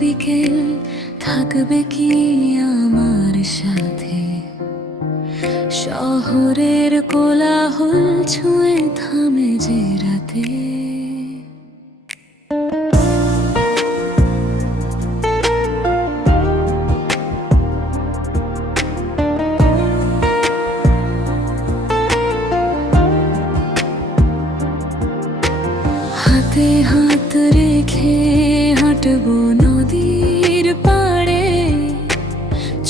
বিকেল থাকবে কি আমার সাথে? শহরের কোলাহল ছুঁয়ে থামে যে রাতে। হাতে হাত রেখে হাঁটবো নদীর পাড়ে।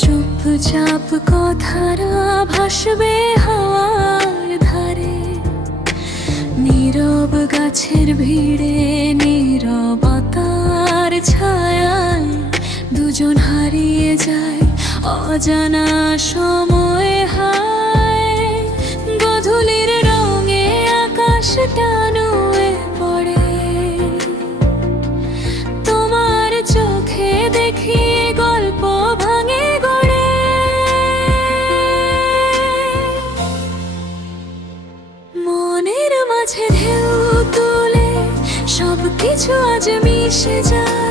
চুপচাপ কথারা ভাসবে হাওয়ার ধারে। নীরব গাছের ভিড়ে নীরবতার ছায়ায় দুজন হারিয়ে যায় অজানা সময় হায়। গধূলির রঙে আকাশটা আজ মিশে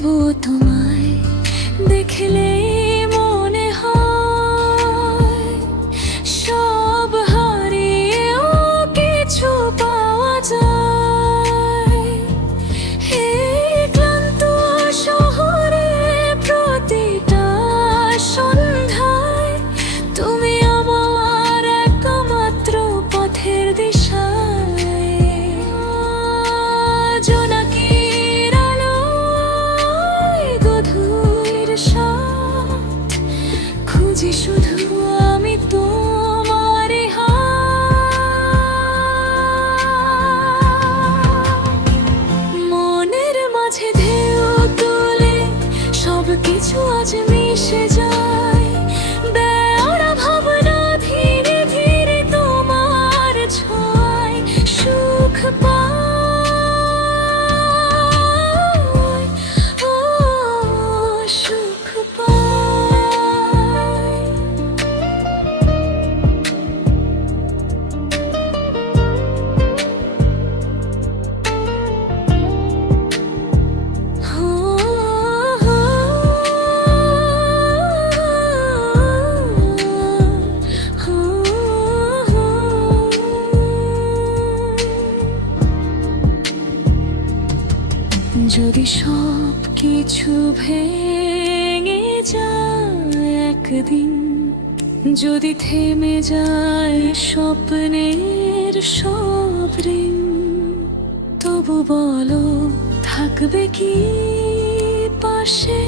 তবুও তোমায় দেখলে যদি সব কিছু ভেঙে যায় একদিন, যদি থেমে যায় স্বপ্নের সব ঋণ, তবু বলো, থাকবে কি পাশে?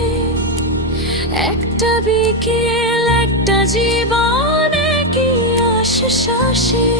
একটা বিকেল, একটা জীবনে কি আশ্বাসে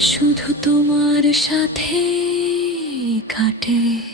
শুধু তোমার সাথে কাটে